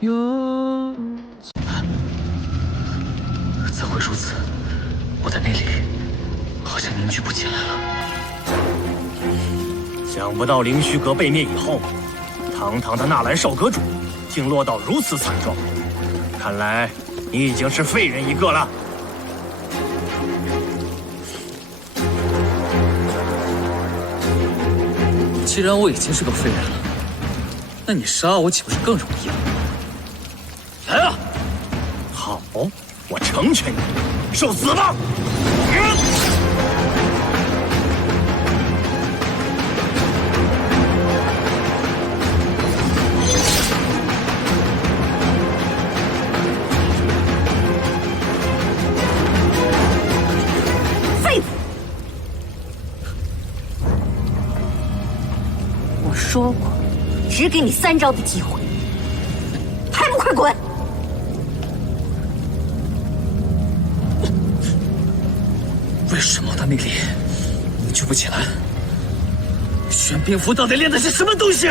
有。怎会如此？我的内力好像凝聚不起来了。想不到灵虚阁被灭以后，堂堂的纳兰少阁主竟落到如此惨状。看来你已经是废人一个了。既然我已经是个废人了，那你杀我岂不是更容易了？来啊！好，我成全你，受死吧！废物！我说过，只给你3招的机会，还不快滚！为什么我的内力凝聚不起来？玄冰符到底练的是什么东西？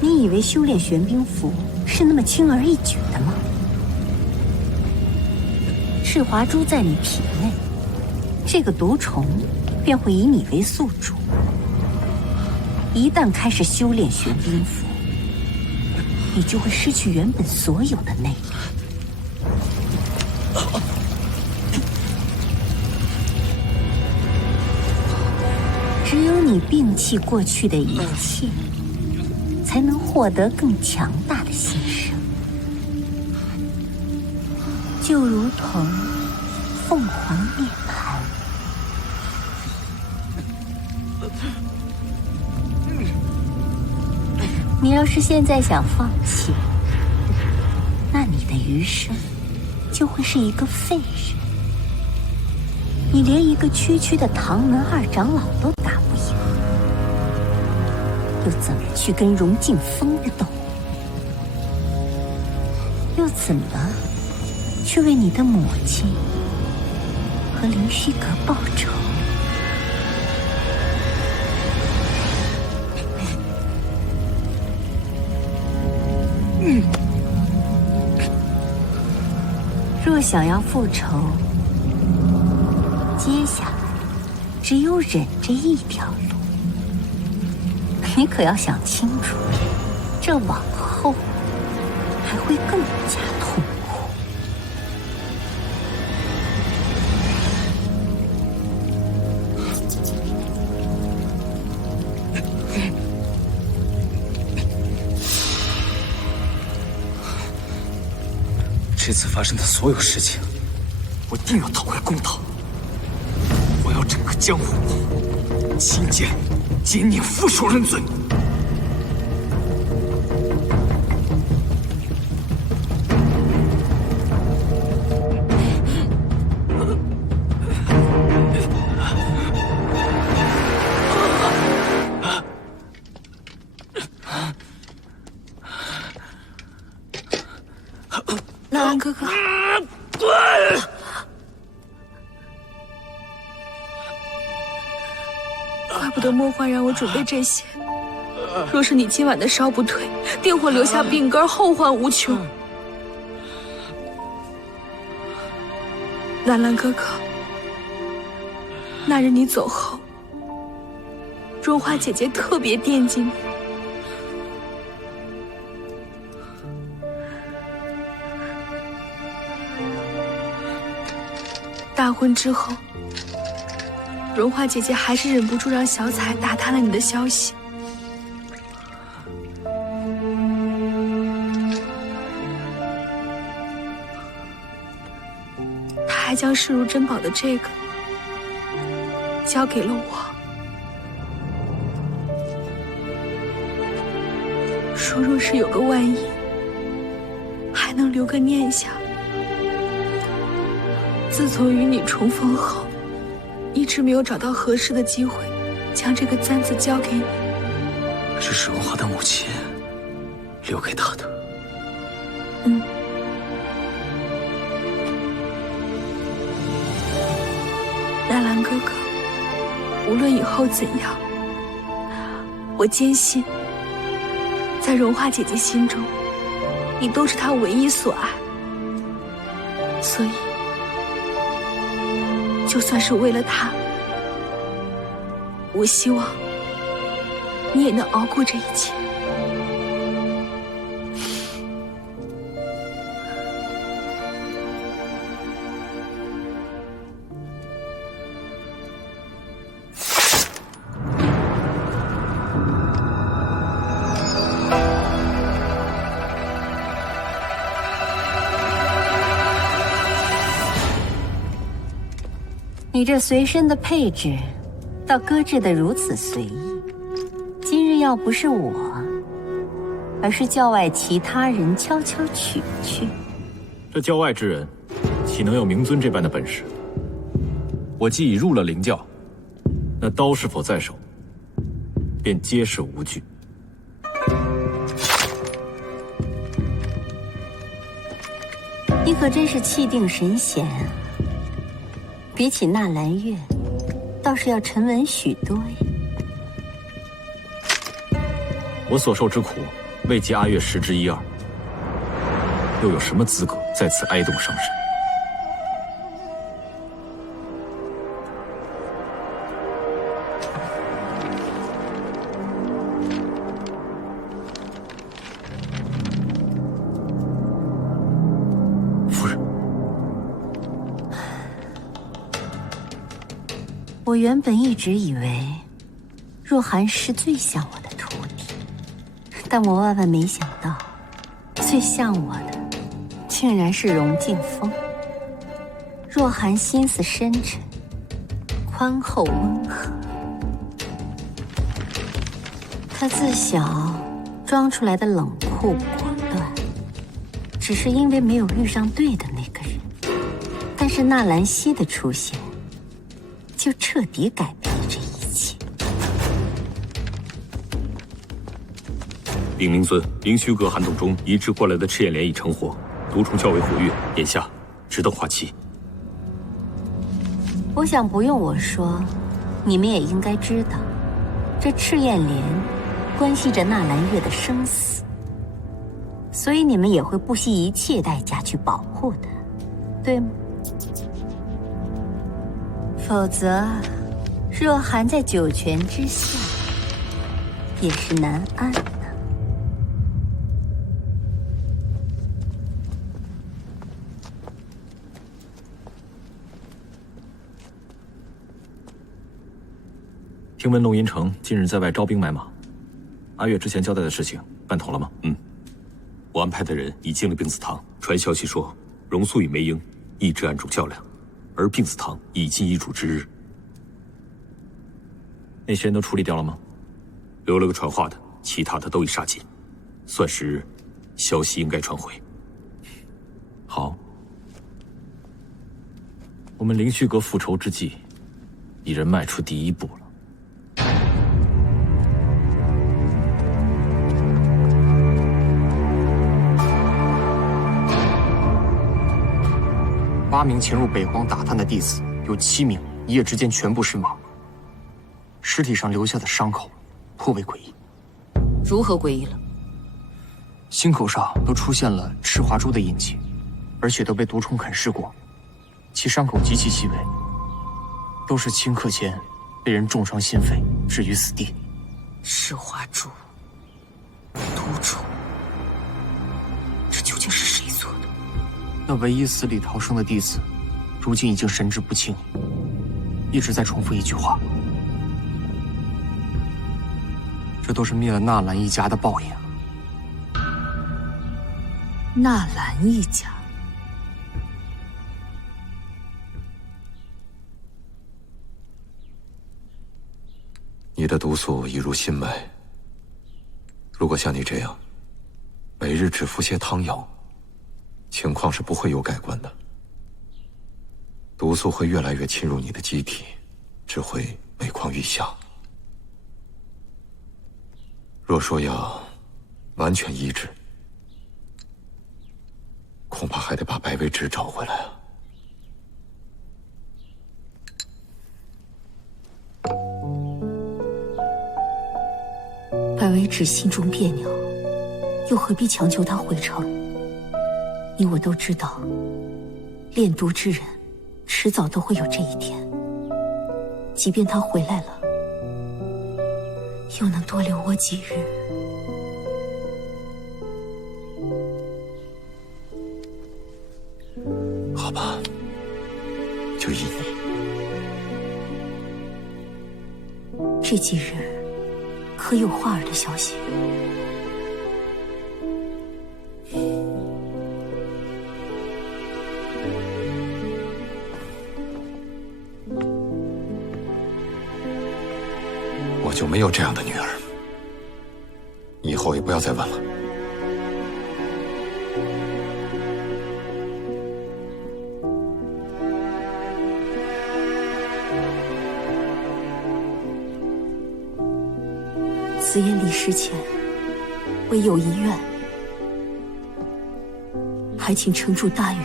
你以为修炼玄冰符是那么轻而易举的吗？赤华珠在你体内，这个毒虫便会以你为宿主。一旦开始修炼玄冰符，你就会失去原本所有的内力。只有你摒弃过去的一切，才能获得更强大的新生。就如同凤凰涅槃。你要是现在想放弃，那你的余生就会是一个废人。你连一个区区的唐门2长老都打不赢，又怎么去跟荣靖峰斗？又怎么去为你的母亲和灵虚阁报仇？若想要复仇，接下来只有忍这一条路。你可要想清楚，这往后还会更加痛苦。这次发生的所有事情，我定要讨回公道。我要整个江湖亲见奸佞负手认罪。纳兰哥哥，怪不得梦幻让我准备这些。若是你今晚的烧不退，定会留下病根，后患无穷。纳兰哥哥，那日你走后，荣华姐姐特别惦记你。大婚之后，荣华姐姐还是忍不住让小彩打探了你的消息。她还将视如珍宝的这个交给了我，说若是有个万一，还能留个念想。自从与你重逢后，一直没有找到合适的机会，将这个簪子交给你。这是荣华的母亲留给他的。纳兰哥哥，无论以后怎样，我坚信，在荣华姐姐心中，你都是他唯一所爱，所以就算是为了他，我希望你也能熬过这一切。你这随身的配置，倒搁置得如此随意。今日要不是我，而是教外其他人悄悄取去，这教外之人，岂能有明尊这般的本事？我既已入了灵教，那刀是否在手，便皆是无惧。你可真是气定神闲啊！比起纳兰月，倒是要沉稳许多呀。我所受之苦，未及阿月1/10，又有什么资格在此哀动伤神？夫人，我原本一直以为若寒是最像我的徒弟，但我万万没想到，最像我的竟然是荣敬风。若寒心思深沉，宽厚温和，他自小装出来的冷酷果断，只是因为没有遇上对的那个人。但是纳兰熙的出现，就彻底改变了这一切。禀明尊，灵虚阁涵洞中移植过来的赤焰莲已成活，毒虫较为活跃，眼下只等化期。我想不用我说，你们也应该知道，这赤焰莲关系着纳兰月的生死，所以你们也会不惜一切代价去保护它，对吗？否则，若寒在九泉之下，也是难安的。听闻龙吟城近日在外招兵买马，阿月之前交代的事情办妥了吗？我安排的人已进了病死堂，传消息说荣素与梅英一直暗中较量，而病死堂已近遗嘱之日。那些人都处理掉了吗？留了个传话的，其他的都已杀尽，算时消息应该传回。好，我们灵虚阁复仇之计已然迈出第一步了。8名潜入北荒打探的弟子，有7名一夜之间全部身亡，尸体上留下的伤口颇为诡异。如何诡异了？心口上都出现了赤华珠的印记，而且都被毒虫啃噬过，其伤口极其细微，都是顷刻间被人重伤心肺，置于死地。赤华珠，毒虫，这究竟是谁做的？那唯一死里逃生的弟子，如今已经神志不清，一直在重复一句话：这都是灭了纳兰一家的报应。纳兰一家，你的毒素已入心脉，如果像你这样，每日只服些汤药，情况是不会有改观的。毒素会越来越侵入你的机体，只会每况愈下。若说要完全医治，恐怕还得把白薇芝找回来啊。白薇芝心中别扭，又何必强求他回城？你我都知道，炼毒之人迟早都会有这一天。即便他回来了，又能多留我几日？好吧，就依你。这几日可有花儿的消息？我就没有这样的女儿，以后也不要再问了。紫嫣离世前，唯有一愿，还请城主大人。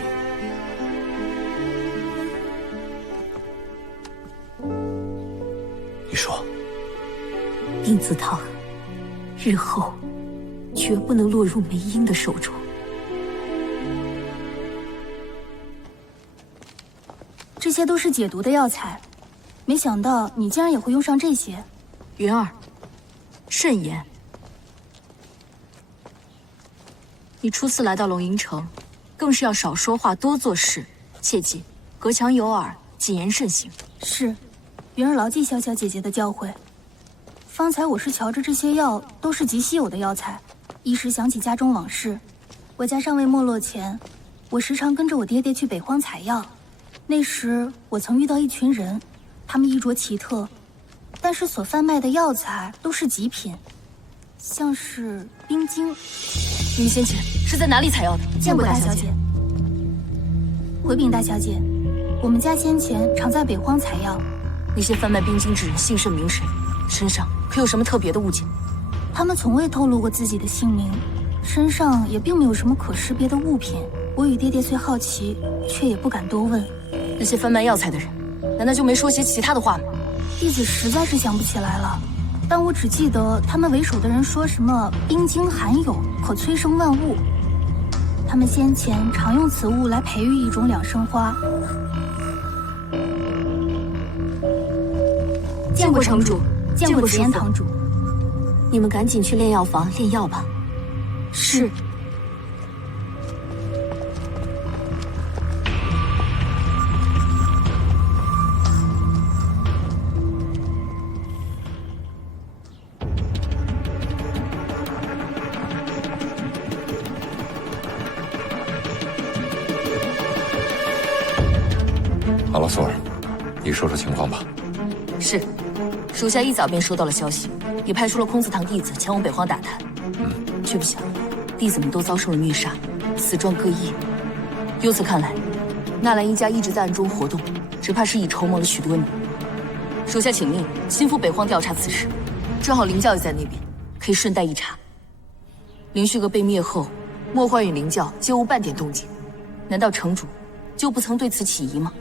你说，丁子堂日后绝不能落入梅英的手中。这些都是解毒的药材，没想到你竟然也会用上这些。云儿，慎言。你初次来到龙吟城，更是要少说话，多做事，切记隔墙有耳，谨言慎行。是，云儿牢记潇潇姐姐的教诲。方才我是瞧着这些药都是极稀有的药材，一时想起家中往事。我家尚未没落前，我时常跟着我爹爹去北荒采药。那时我曾遇到一群人，他们衣着奇特，但是所贩卖的药材都是极品，像是冰晶。您先前是在哪里采药的？见过大小姐。回禀大小姐，我们家先前常在北荒采药。那些贩卖冰晶之人姓甚名谁？身上可有什么特别的物件？他们从未透露过自己的姓名，身上也并没有什么可识别的物品。我与爹爹虽好奇，却也不敢多问。那些贩卖药材的人，难道就没说些其他的话吗？弟子实在是想不起来了，但我只记得他们为首的人说什么冰晶含有，可催生万物。他们先前常用此物来培育一种两生花。见过城主，见过紫嫣堂主。你们赶紧去炼药房炼药吧。是。好了，索尔，你说说情况吧。是，属下一早便收到了消息，也派出了空祠堂弟子前往北荒打探。却不想，弟子们都遭受了虐杀，死状各异。由此看来，纳兰一家一直在暗中活动，只怕是已筹谋了许多年。属下请命亲赴北荒调查此事，正好凌教也在那边，可以顺带一查。凌虚阁被灭后，莫幻与凌教皆无半点动静，难道城主就不曾对此起疑吗？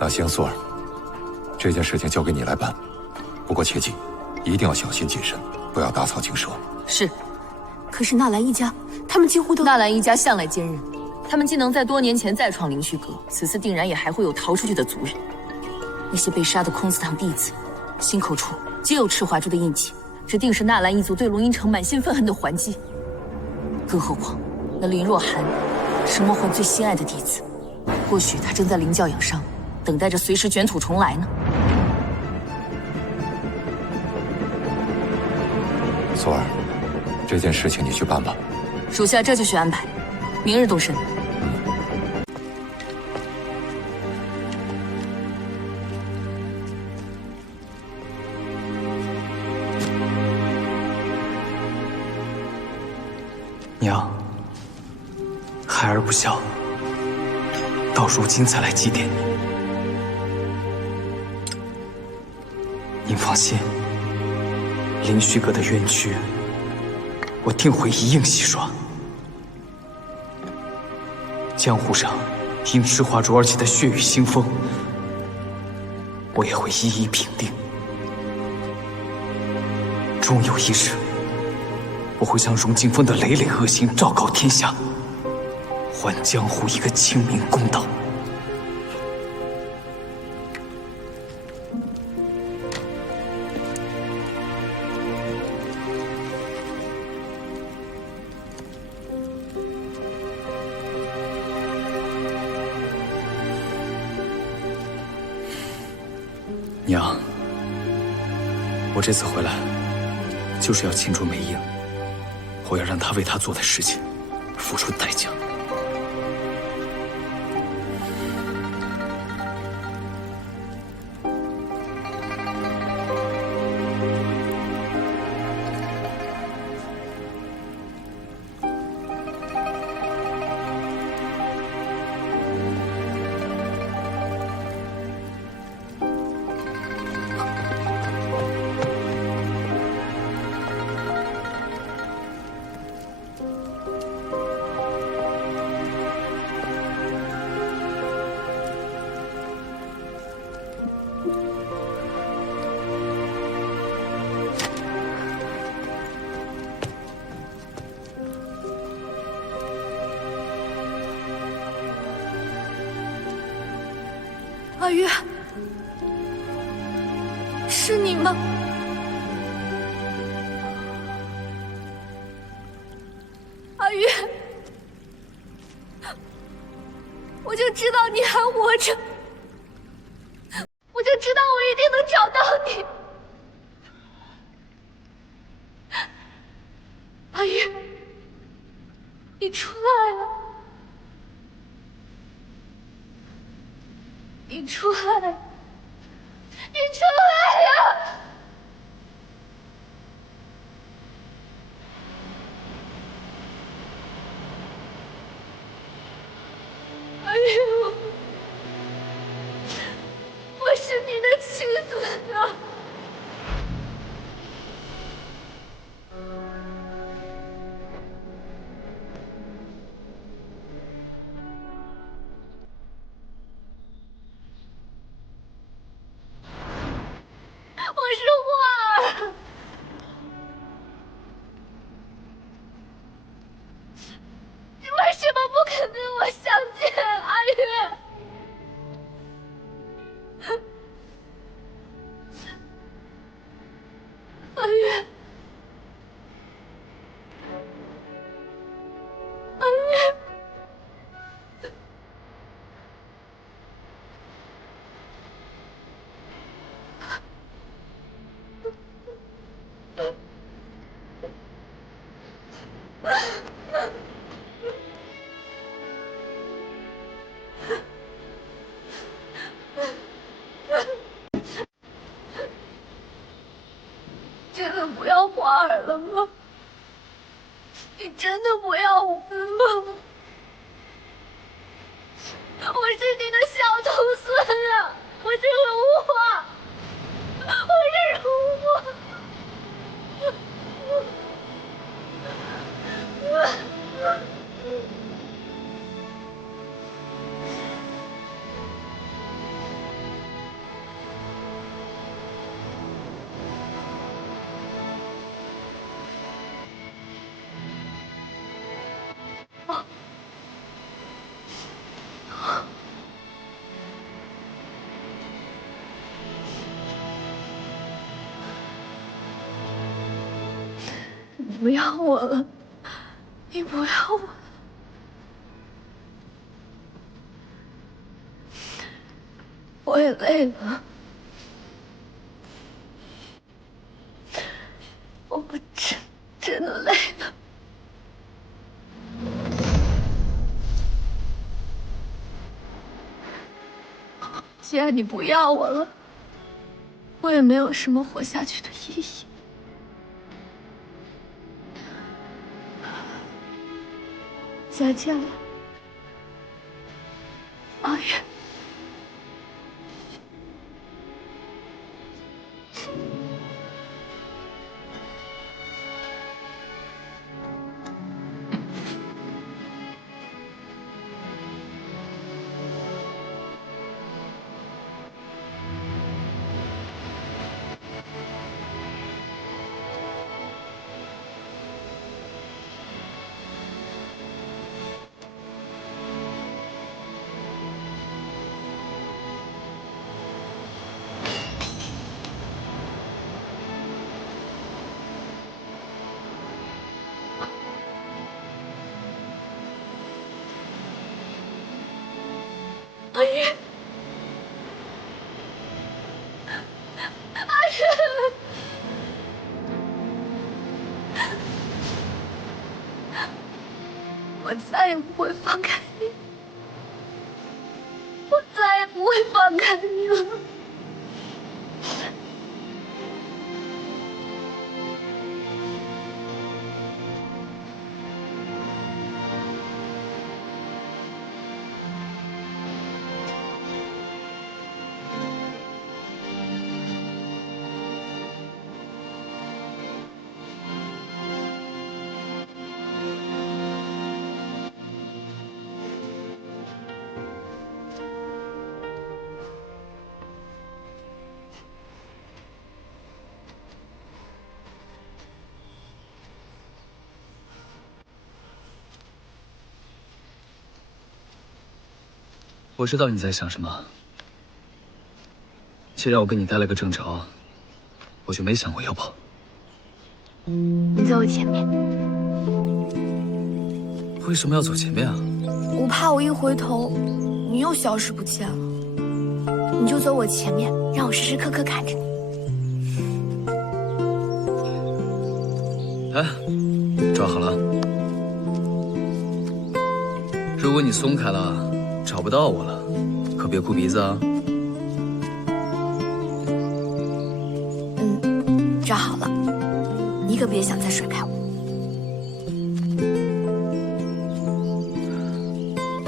那行，索尔，这件事情交给你来办，不过切记，一定要小心谨慎，不要打草惊蛇。是。可是纳兰一家，他们几乎都……纳兰一家向来坚韧，他们既能在多年前再创凌虚阁，此次定然也还会有逃出去的族人。那些被杀的空祠堂弟子，心口处皆有赤华珠的印记，这定是纳兰一族对龙吟城满心愤恨的还击。更何况，那林若寒是莫幻最心爱的弟子，或许他正在凌教养伤，等待着随时卷土重来呢。索尔，这件事情你去办吧。属下这就去安排，明日动身。娘，孩儿不孝，到如今才来祭奠你。您放心，凌虚阁的冤屈，我定会一应洗刷。江湖上因赤华珠而起的血雨腥风，我也会一一平定。终有一日，我会将荣景峰的累累恶行昭告天下，还江湖一个清明公道。娘，我这次回来，就是要庆祝梅英，我要让她为她做的事情付出代价。阿月，是你吗？阿月，我就知道你还活着，我就知道我一定能找到你。阿月，你出来了。你出来！你出来呀！哎呦，我是你的妻子啊！真的不要花儿了吗？你真的不要我们吗？我是你的小徒孙啊！我是如花，我是如花。你不要我了，你不要我了。我也累了，我真的累了。既然你不要我了，我也没有什么活下去的意义。再见了，阿月。阿月，阿月，我再也不会放开你，我再也不会放开你了。我知道你在想什么。既然我跟你待了个正着，我就没想过要跑。你在我前面。为什么要走前面啊？我怕我一回头，你又消失不见了。你就走我前面，让我时时刻刻看着你。哎，抓好了。如果你松开了，找不到我了，可别哭鼻子啊！抓好了，你可别想再甩开我。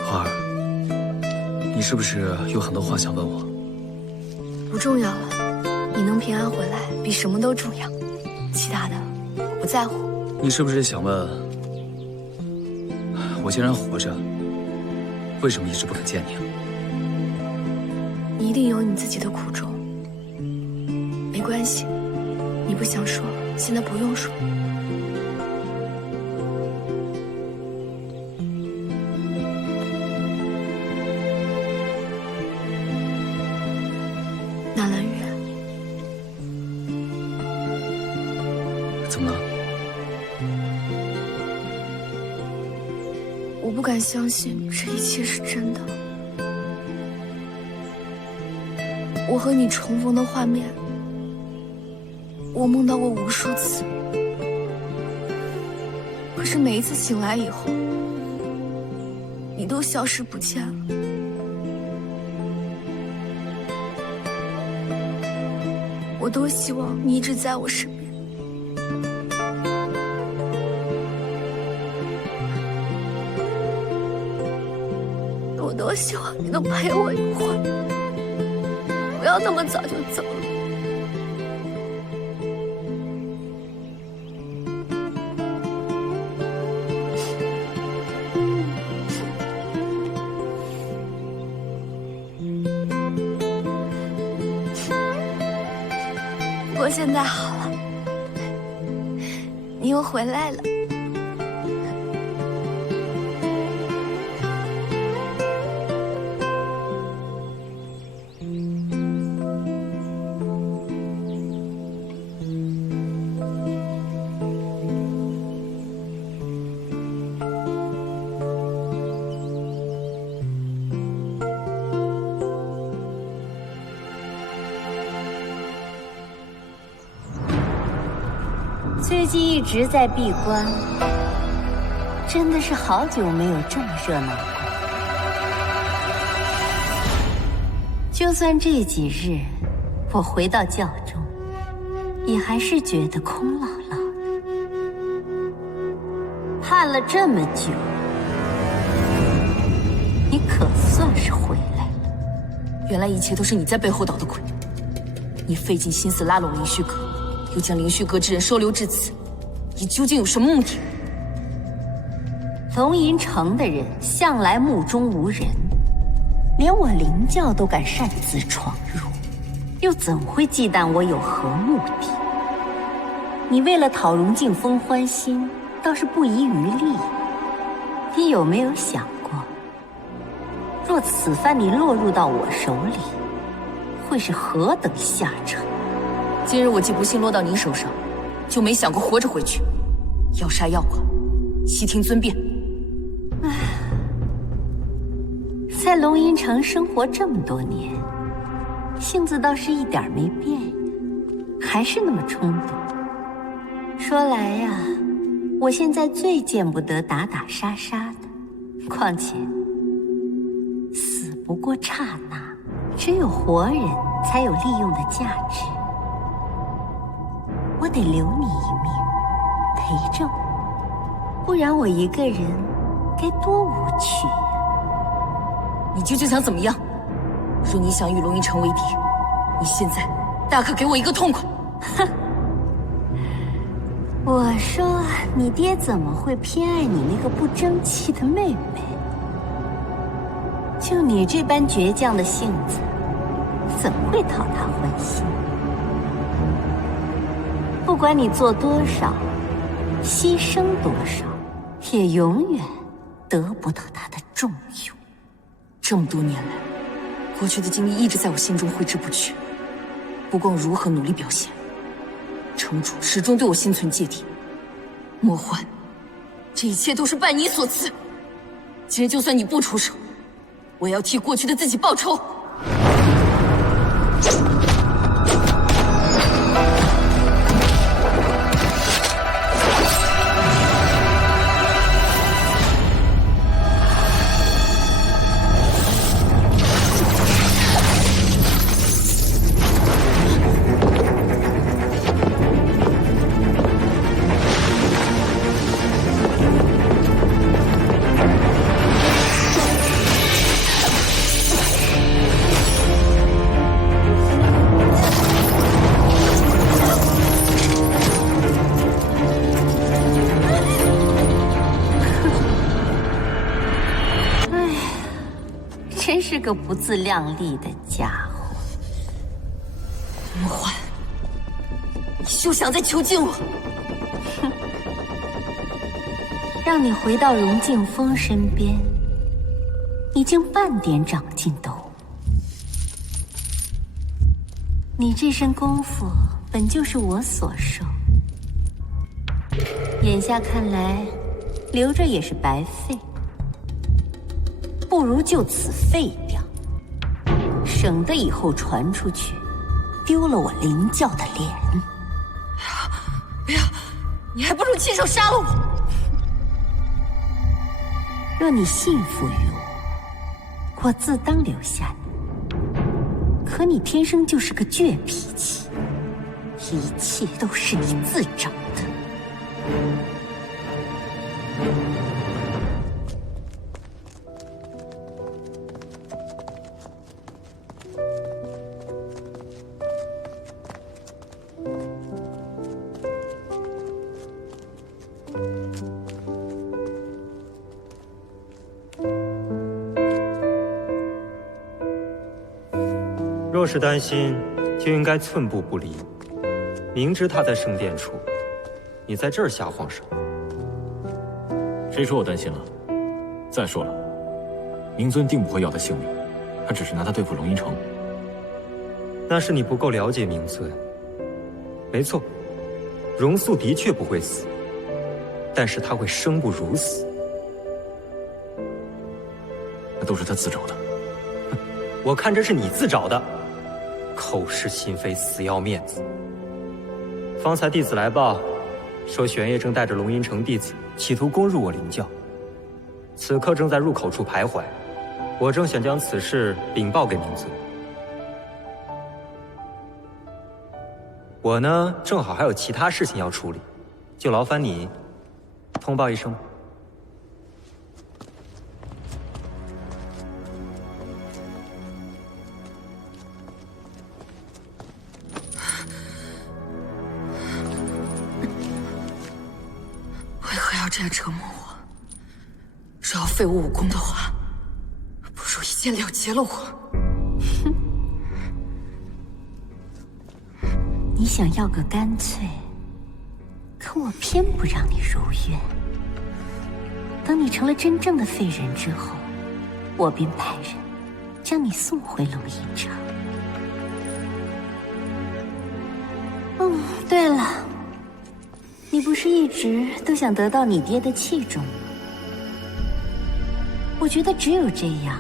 花儿，你是不是有很多话想问我？不重要了，你能平安回来比什么都重要，其他的我不在乎。你是不是想问，我既然活着，为什么一直不肯见你啊？你一定有你自己的苦衷，没关系，你不想说，现在不用说。纳兰月，怎么了？我不敢相信这一切是真的。我和你重逢的画面，我梦到过无数次。可是每一次醒来以后，你都消失不见了。我多希望你一直在我身边。我多希望你能陪我一会儿，不要那么早就走了。不过现在好了，你又回来了。最近一直在闭关，真的是好久没有这么热闹过。就算这几日我回到教中，也还是觉得空落落的。盼了这么久，你可算是回来了。原来一切都是你在背后捣的鬼。你费尽心思拉拢灵虚阁，又将灵虚阁之人收留至此，你究竟有什么目的？龙吟城的人向来目中无人，连我灵教都敢擅自闯入，又怎会忌惮我有何目的？你为了讨荣静风欢心，倒是不遗余力。你有没有想过，若此番你落入到我手里，会是何等下场？今日我既不幸落到你手上，就没想过活着回去。要杀要剐，悉听尊便。在龙吟城生活这么多年，性子倒是一点没变呀，还是那么冲动。说来呀，我现在最见不得打打杀杀的，况且死不过刹那，只有活人才有利用的价值。我得留你一命，陪着我，不然我一个人该多无趣呀！你究竟想怎么样？若你想与龙吟城为敌，你现在大可给我一个痛快！哼！我说你爹怎么会偏爱你那个不争气的妹妹？就你这般倔强的性子，怎么会讨她欢心？不管你做多少，牺牲多少，也永远得不到她的重用。这么多年来，过去的经历一直在我心中挥之不去。不管我如何努力表现，城主始终对我心存芥蒂。莫欢，这一切都是拜你所赐。今天就算你不出手，我也要替过去的自己报仇。真是个不自量力的家伙。莫欢，你休想再囚禁我！哼，让你回到荣静风身边，你竟半点长进都无。你这身功夫本就是我所授，眼下看来，留着也是白费。不如就此废掉，省得以后传出去，丢了我灵教的脸。不要，你还不如亲手杀了我。若你信服于我，我自当留下你。可你天生就是个倔脾气，一切都是你自找的。若是担心，就应该寸步不离。明知他在圣殿处，你在这儿瞎晃手。谁说我担心了？再说了，明尊定不会要他性命，他只是拿他对付龙吟城。那是你不够了解明尊。没错，荣素的确不会死，但是他会生不如死。那都是他自找的。我看这是你自找的。口是心非，死要面子。方才弟子来报，说玄烨正带着龙吟城弟子企图攻入我灵教，此刻正在入口处徘徊。我正想将此事禀报给明尊。我呢，正好还有其他事情要处理，就劳烦你通报一声吧。这样折磨我，若要废我武功的话，不如一剑了结了我。哼，你想要个干脆，可我偏不让你如愿。等你成了真正的废人之后，我便派人将你送回龙吟城。对了。你不是一直都想得到你爹的器重吗？我觉得只有这样，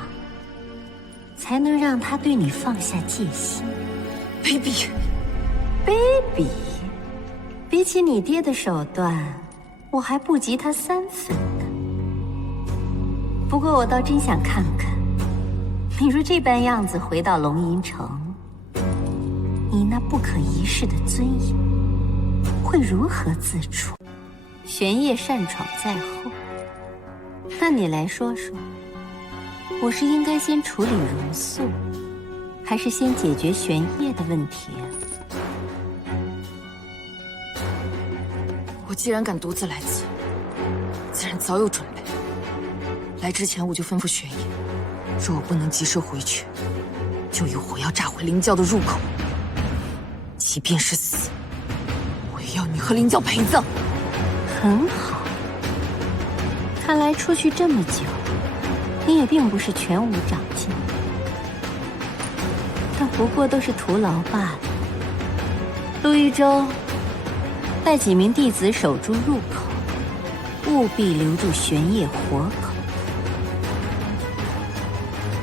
才能让他对你放下戒心。baby， baby， 比起你爹的手段，我还不及他3分呢。不过我倒真想看看，你若这般样子回到龙吟城，你那不可一世的尊严会如何自处？玄烨擅闯在后，那你来说说，我是应该先处理茹素，还是先解决玄烨的问题啊？我既然敢独自来此，自然早有准备。来之前我就吩咐玄烨，若我不能及时回去，就用火药炸毁灵窖的入口。即便是死，我也要你和灵窖陪葬。很好，看来出去这么久，你也并不是全无长进，但不过都是徒劳罢了。陆豫州，带几名弟子守住入口，务必留住玄烨活口。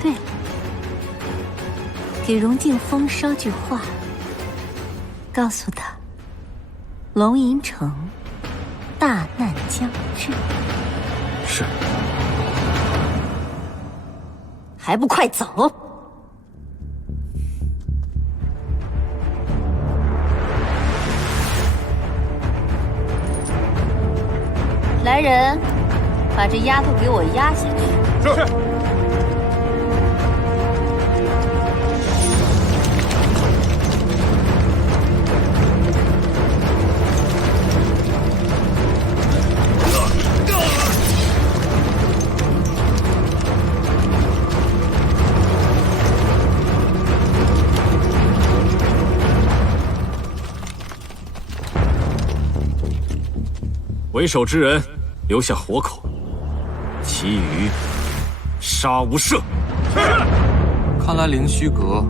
对了，给荣敬风捎句话，告诉他，龙吟城大难将至。是。还不快走！来人，把这丫头给我压下去。是。为首之人留下活口，其余杀无赦。看来灵虚阁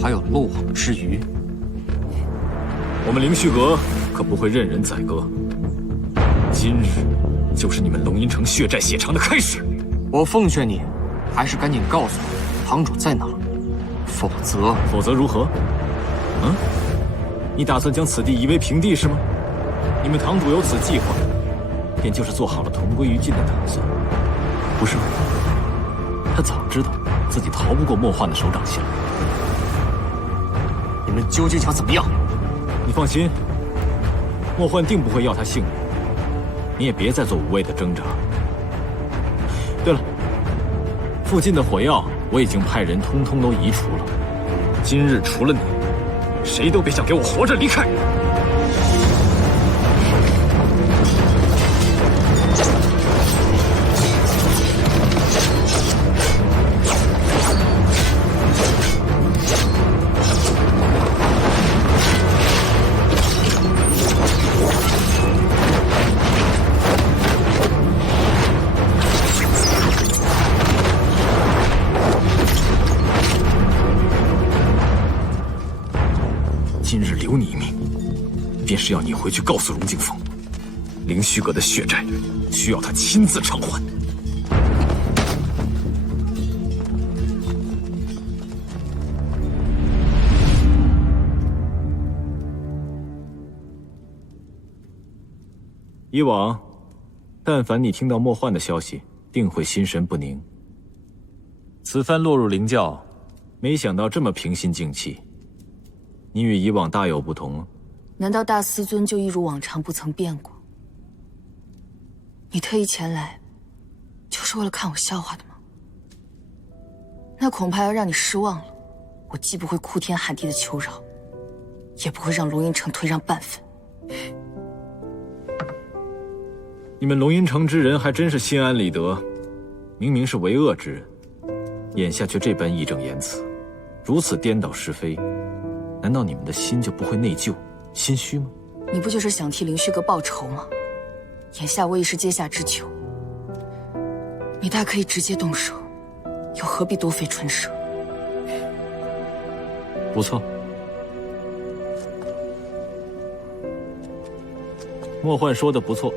还有漏网之鱼。我们灵虚阁可不会任人宰割。今日就是你们龙吟城血债血偿的开始。我奉劝你，还是赶紧告诉我堂主在哪儿，否则如何？嗯？你打算将此地夷为平地是吗？你们堂主有此计划，便就是做好了同归于尽的打算，不是吗？他早知道自己逃不过莫幻的手掌心。你们究竟想怎么样？你放心，莫幻定不会要他性命，你也别再做无谓的挣扎。对了，附近的火药我已经派人通通都移除了，今日除了你，谁都别想给我活着离开。今日留你一命，便是要你回去告诉荣敬风，灵虚阁的血债需要他亲自偿还。以往，但凡你听到莫幻的消息，定会心神不宁。此番落入灵教，没想到这么平心静气。你与以往大有不同。难道大师尊就一如往常不曾变过？你特意前来，就是为了看我笑话的吗？那恐怕要让你失望了。我既不会哭天喊地的求饶，也不会让龙吟城退让半分。你们龙吟城之人还真是心安理得，明明是为恶之人，眼下却这般义正言辞，如此颠倒是非。难道你们的心就不会内疚、心虚吗？你不就是想替灵虚阁报仇吗？眼下我已是阶下之囚，你大可以直接动手，又何必多费唇舌？不错，莫幻说的不错，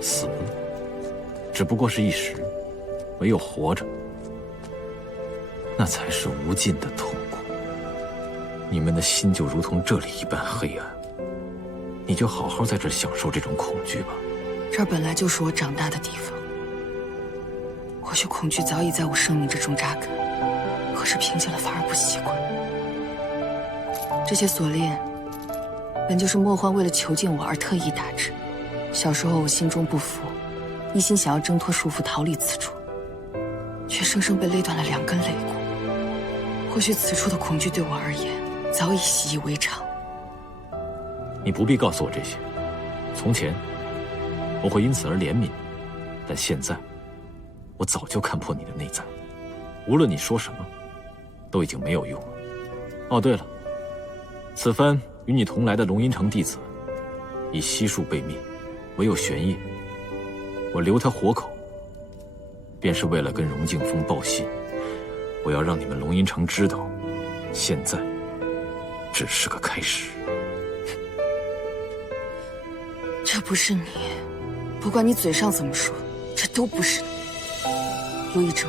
死只不过是一时，唯有活着，那才是无尽的痛苦。你们的心就如同这里一般黑暗，你就好好在这享受这种恐惧吧。这儿本来就是我长大的地方，或许恐惧早已在我生命之中扎根，可是平静了反而不习惯。这些锁链，本就是莫欢为了囚禁我而特意打制。小时候我心中不服，一心想要挣脱束缚逃离此处，却生生被勒断了2根肋骨。或许此处的恐惧对我而言早已习以为常。你不必告诉我这些。从前我会因此而怜悯你，但现在我早就看破你的内在，无论你说什么都已经没有用了。哦，对了，此番与你同来的龙吟城弟子已悉数被灭，唯有玄烨，我留他活口便是为了跟荣敬风报信。我要让你们龙吟城知道，现在只是个开始。这不是你，不管你嘴上怎么说，这都不是你。陆一征，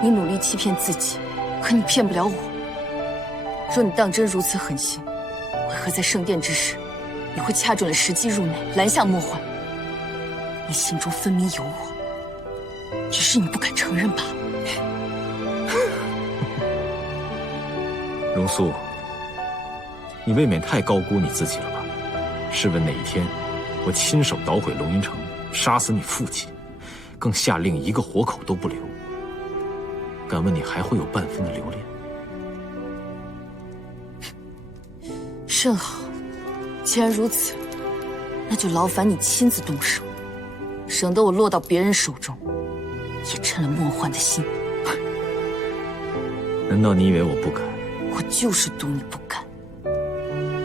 你努力欺骗自己，可你骗不了我。若你当真如此狠心，为何在圣殿之时，你会掐准了时机入内，拦下莫欢？你心中分明有我，只是你不敢承认罢了。荣素，你未免太高估你自己了吧？试问哪一天，我亲手捣毁龙吟城，杀死你父亲，更下令一个活口都不留，敢问你还会有半分的留恋？甚好，既然如此，那就劳烦你亲自动手，省得我落到别人手中，也沉了莫欢的心。难道你以为我不敢？我就是赌你不敢。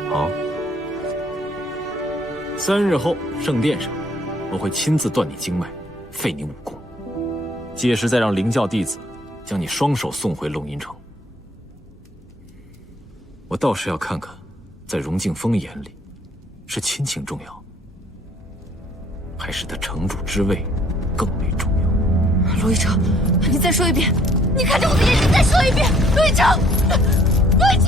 好，3日后圣殿上，我会亲自断你经脉，废你武功，届时再让灵教弟子将你双手送回龙吟城。我倒是要看看，在荣敬风眼里，是亲情重要，还是他城主之位更为重要？陆一征，你再说一遍，你看着我的眼睛再说一遍，陆一征，陆一征。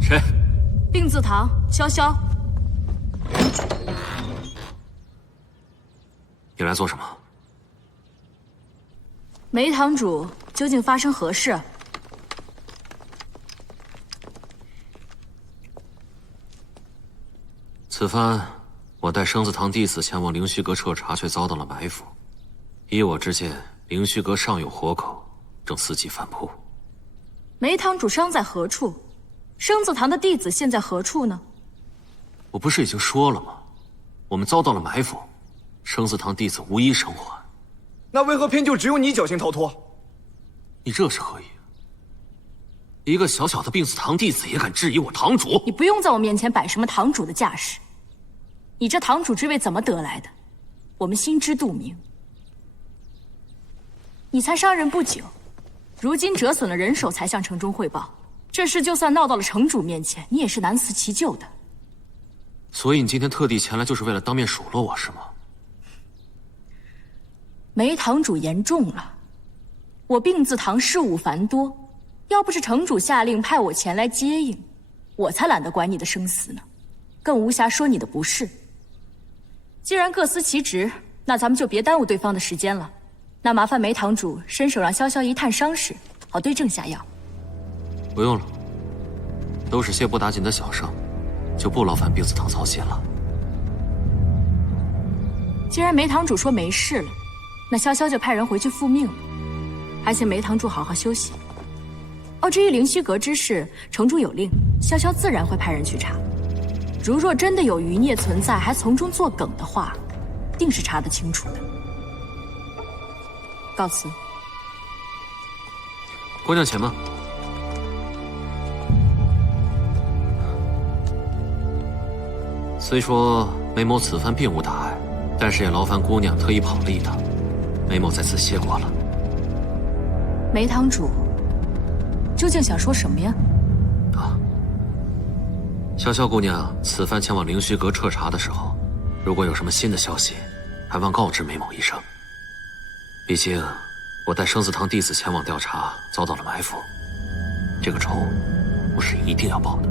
谁？病字堂，潇潇。你来做什么？梅堂主究竟发生何事？此番我带生子堂弟子前往灵虚阁彻查，却遭到了埋伏。依我之见，灵虚阁尚有活口，正伺机反扑。梅堂主伤在何处？生子堂的弟子现在何处呢？我不是已经说了吗？我们遭到了埋伏，生子堂弟子无一生还。那为何偏就只有你侥幸逃脱？你这是何意？一个小小的病子堂弟子也敢质疑我堂主？你不用在我面前摆什么堂主的架势。你这堂主之位怎么得来的？我们心知肚明。你才上任不久，如今折损了人手才向城中汇报，这事就算闹到了城主面前，你也是难辞其咎的。所以你今天特地前来，就是为了当面数落我，是吗？梅堂主言重了，我病字堂事务繁多，要不是城主下令派我前来接应，我才懒得管你的生死呢，更无暇说你的不是。既然各司其职，那咱们就别耽误对方的时间了。那麻烦梅堂主伸手让潇潇一探伤势，好对症下药。不用了，都是些不打紧的小伤，就不劳烦病子堂操心了。既然梅堂主说没事了，那潇潇就派人回去复命了，还请梅堂主好好休息。哦，至于灵虚阁之事，城主有令，潇潇自然会派人去查。如若真的有余孽存在，还从中作梗的话，定是查得清楚的。告辞。姑娘且慢。虽说梅某此番并无大碍，但是也劳烦姑娘特意跑了一趟，梅某在此谢过了。梅堂主，究竟想说什么呀？潇潇姑娘此番前往灵虚阁彻查的时候，如果有什么新的消息，还望告知梅某一声。毕竟我带生死堂弟子前往调查，遭到了埋伏，这个仇我是一定要报的。